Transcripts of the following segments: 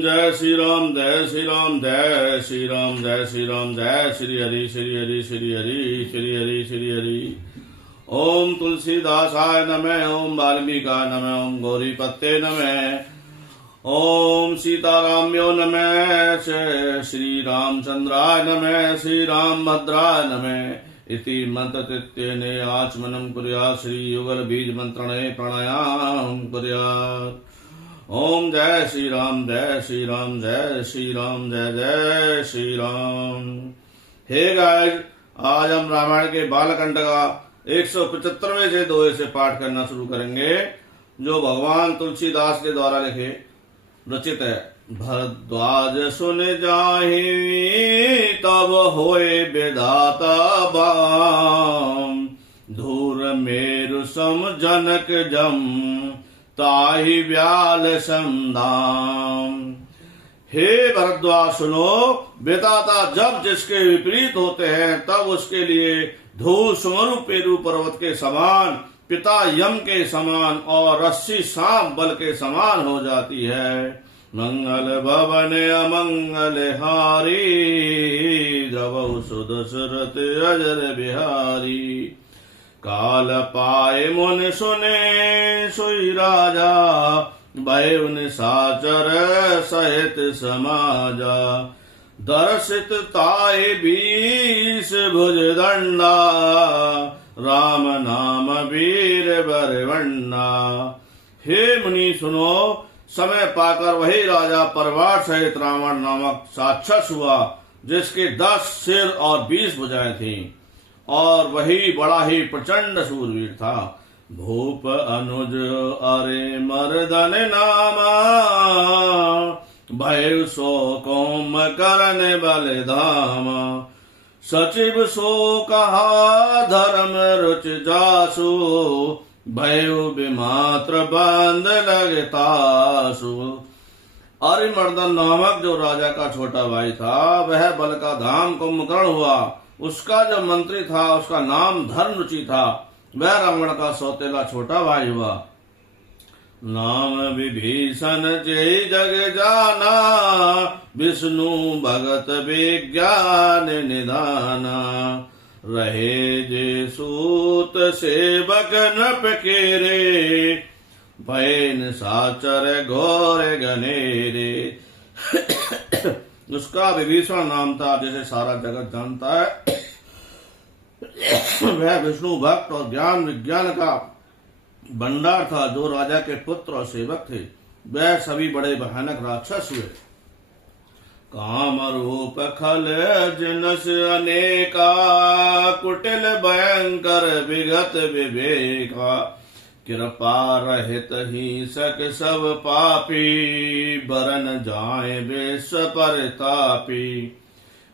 जय श्री राम जय श्री राम जय श्री राम जय श्री राम जय श्री हरि श्री हरि श्री हरि श्री हरि श्री हरि। ओम तुलसीदासाय नमः, ओम वाल्मीकाय नमः, ओम गौरीपते नमः, ओम सीताराम्यो नमः, श्री रामचंद्राय नमः, श्री रामभद्राय नमः। इति मंत्रकृत्येने आचमनं कुर्यात्, श्री युगल बीज मंत्रणे प्राणायाम कुर्यात्। ओम जय श्री राम जय श्री राम जय श्री राम जय जय श्री राम। हे गाइस, आज हम रामायण के बालकांड का 175वें से दोहे से पाठ करना शुरू करेंगे, जो भगवान तुलसीदास के द्वारा लिखे रचित है। भरद्वाज सुन जाहि तब होए विधाता बाम, धूर मेरु सम जनक जम ताहि व्याल समदाम। हे भरद्वाज सुनो, विधाता जब जिसके विपरीत होते हैं तब उसके लिए धूल सुमरु पेरु पर्वत के समान, पिता यम के समान और रस्सी सांप बल के समान हो जाती है। मंगल भवन अमंगल हारी, द्रवहु सुदशरथ अजर बिहारी। काल पाए मुन सुने सोई राजा, भय निशाचर सहित समाजा। दर्शित ताए 20 भुज दंडा, राम नाम वीर बरवंडा। हे मुनि सुनो, समय पाकर वही राजा परवार सहित रावण नामक राक्षस हुआ, जिसके 10 सिर और 20 भुजाएं थीं, और वही बड़ा ही प्रचंड शूरवीर था। भूप अनुज अरे मर्दन नामा, भय सो कौम करन बल धामा। सचिव सो कहा धर्म रुच जासु, भयो विमात्र बंद लगतासु। अरिमर्दन नामक जो राजा का छोटा भाई था, वह बल का धाम कुंभकर्ण हुआ। उसका जो मंत्री था, उसका नाम धर्मरुचि था, वह रावण का सौतेला छोटा भाई हुआ। नाम विभीषण जय जग जाना, विष्णु भगत विज्ञान निधाना। रहे जे सूत सेवक नृप केरे, भय साचर घोर गनेरे। उसका विभीषण नाम था, जिसे सारा जगत जानता है। वह विष्णु भक्त और ज्ञान विज्ञान का भंडार था। जो राजा के पुत्र और सेवक थे, वह सभी बड़े भयानक राक्षस हुए। काम रूप खल जिनस अनेका, कुटिल भयंकर विगत विवेका। कृपा रहित ही सक सब पापी, बरन जाए विश्व परतापी।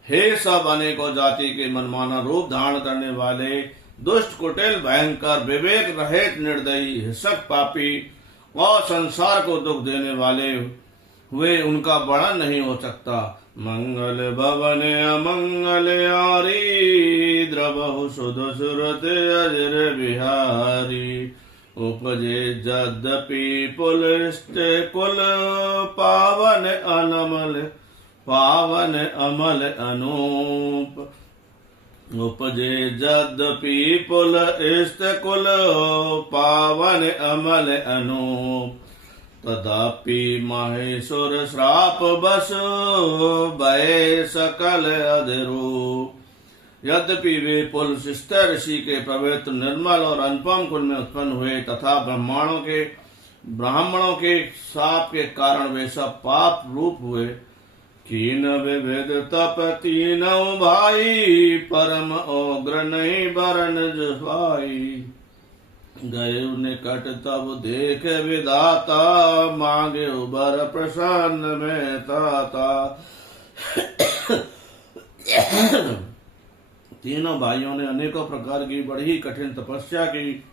हे सब अनेकों जाति के मनमाना रूप धारण करने वाले, दुष्ट कुटिल भयंकर विवेक रहित निर्दयी हिंसक पापी और संसार को दुख देने वाले हुए, उनका वर्णन नहीं हो सकता। मंगल भवन अमंगल यारी, द्रवहु सुदशरथ अजर बिहारी। उपजे यद्यपि पुलस्त कुल, पावन अमल अनूप। उपजे यद्यपि पुलस्त कुल, पावन अमल अनूप। तदापि महेश्वर श्राप बस, भय सकल अधरूप। यद्यपि वे पुल शिष्ट ऋषि के पवित्र निर्मल और अनुपम कुल में उत्पन्न हुए, तथा ब्राह्मणों के शाप के कारण वे सब पाप रूप हुए। कीन विविध तप तीनों भाई, परम उग्र नहीं बरन जुहाई। गए निकट तब देख विधाता, मांगे उबर प्रसन्न में ताता। तीनों भाइयों ने अनेकों प्रकार की बड़ी कठिन तपस्या की,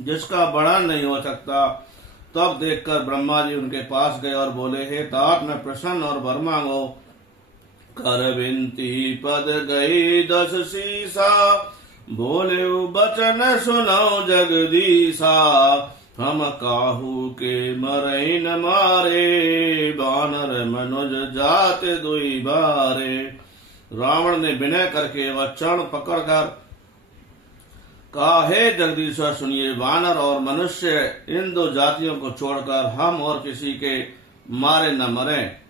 जिसका वर्णन नहीं हो सकता। तब देखकर ब्रह्मा जी उनके पास गए और बोले, हे तात, मैं प्रसन्न और वर मांगो। कर विनती पद गई 10 शीसा, बोले बचन सुनो जगदीसा। हम काहू के मरई न मारे, बानर मनुज जाते दुई बारे। रावण ने विनय करके वह चरण पकड़कर कहा, हे जगदीश्वर सुनिए, वानर और मनुष्य इन दो जातियों को छोड़कर हम और किसी के मारे न मरे।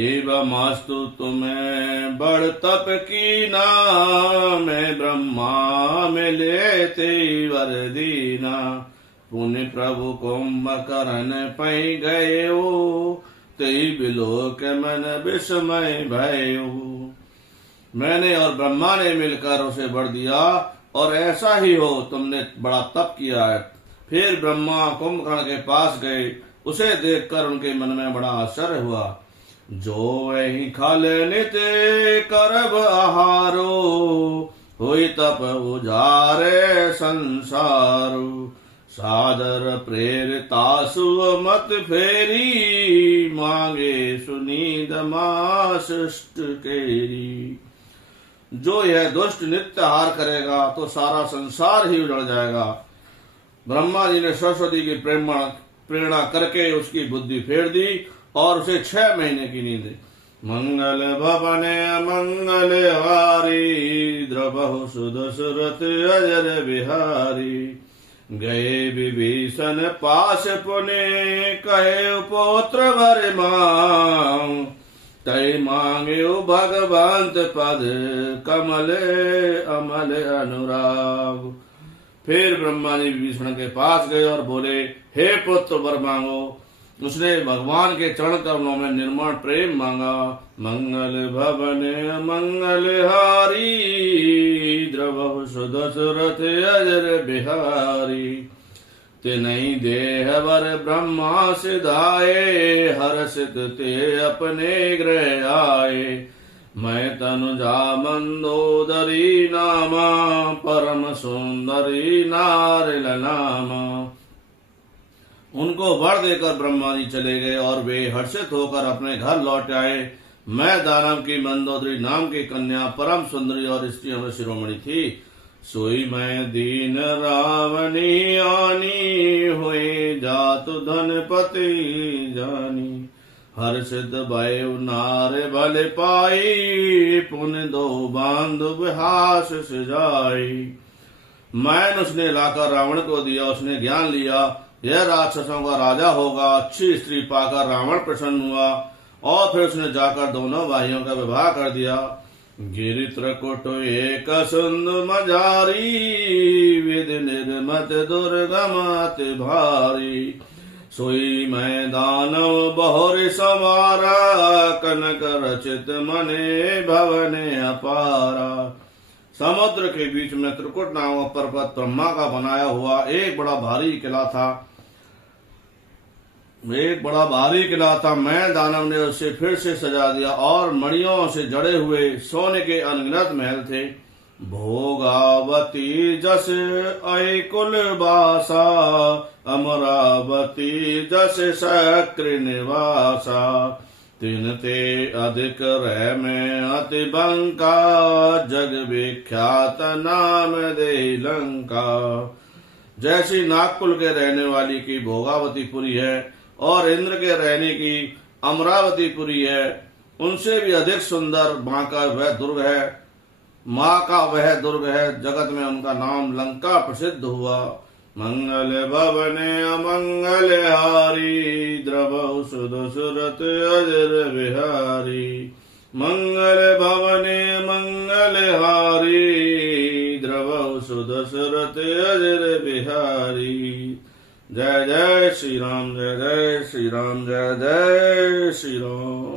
एवमास्तु तुम्हें बड़ तप की ना, मैं ब्रह्मा में लेते वर दीना। पुण्य प्रभु कुंभकर्ण पै गयो, तेई बिलोक मन विस्मय भयो। मैंने और ब्रह्मा ने मिलकर उसे वर दिया, और ऐसा ही हो, तुमने बड़ा तप किया है। फिर ब्रह्मा कुंभकर्ण के पास गए, उसे देखकर उनके मन में बड़ा आश्चर्य हुआ। जो वही खाले नित करब आहारो, हुई तप उजारे संसारो। सादर प्रेरितासु मत फेरी, मांगे सुनीद माशिष्ट केरी। जो यह दुष्ट नित्य हार करेगा तो सारा संसार ही उजड़ जाएगा। ब्रह्मा जी ने सरस्वती की प्रेरणा करके उसकी बुद्धि फेर दी और उसे 6 महीने की नींद दी। मंगल भवने मंगल हारी, द्रवहु सुदशरथ अजर बिहारी। गए विभीषण पास पुने, कहे पुत्र वर मांग। तय मांगे भगवंत पद, कमल अमल अनुराग। फिर ब्रह्मा जी विभीषण के पास गए और बोले, हे पुत्र वर मांगो। उसने भगवान के चरण कमलों में निर्मल प्रेम मांगा। मंगल भवन मंगल हारी, द्रवहु सुदशरथ अजर बिहारी। तिनहि देह वर ब्रह्मा सिधाए, हर्षित ते अपने गृह आए। मैं तनुजा मंदोदरी नामा, परम सुंदरी नारिल नामा। उनको वर देकर ब्रह्मा जी चले गए और वे हर्षित होकर अपने घर लौट आए। मैं दानव की मंदोदरी नाम की कन्या परम सुंदरी और स्त्रियों में शिरोमणि थी। सोई मैं दीन रावणी आनी, हुए जातु धनपति जानी। हर्षित भयो नारे भले पाई, पुण्य दो बांधु हास सजाई। मैन उसने लाकर रावण को दिया, उसने ज्ञान लिया, यह राक्षसों का राजा होगा। अच्छी स्त्री पाकर रावण प्रसन्न हुआ और फिर उसने जाकर दोनों भाइयों का विवाह कर दिया। गिरि त्रकुट एक सुंद मजारी, विद निर्मत दुर्गम अति भारी। सोई मैं दानव बहुरि समारा, कनक रचित मने भवने अपारा। समुद्र के बीच में त्रिकुट नामक पर्वत ब्रह्मा का बनाया हुआ एक बड़ा भारी किला था। मैं दानव ने उसे फिर से सजा दिया और मणियों से जड़े हुए सोने के अनगिनत महल थे। भोगावती जस ऐकुल बासा, अमरावती जस सक्र निवासा। तिन ते अधिक रह में अति बंका, जग विख्यात नाम दे लंका। जैसी नागकुल के रहने वाली की भोगावती पुरी है और इंद्र के रहने की अमरावती पुरी है, उनसे भी अधिक सुंदर माँ का वह दुर्ग है। जगत में उनका नाम लंका प्रसिद्ध हुआ। मंगल भवने अमंगल हारी, द्रवहु सुदशरथ अजर बिहारी। मंगल भवने मंगल हारी, द्रवहु सुदशरथ अजर बिहारी। जय जय श्री राम, जय जय श्री राम, जय जय श्री राम।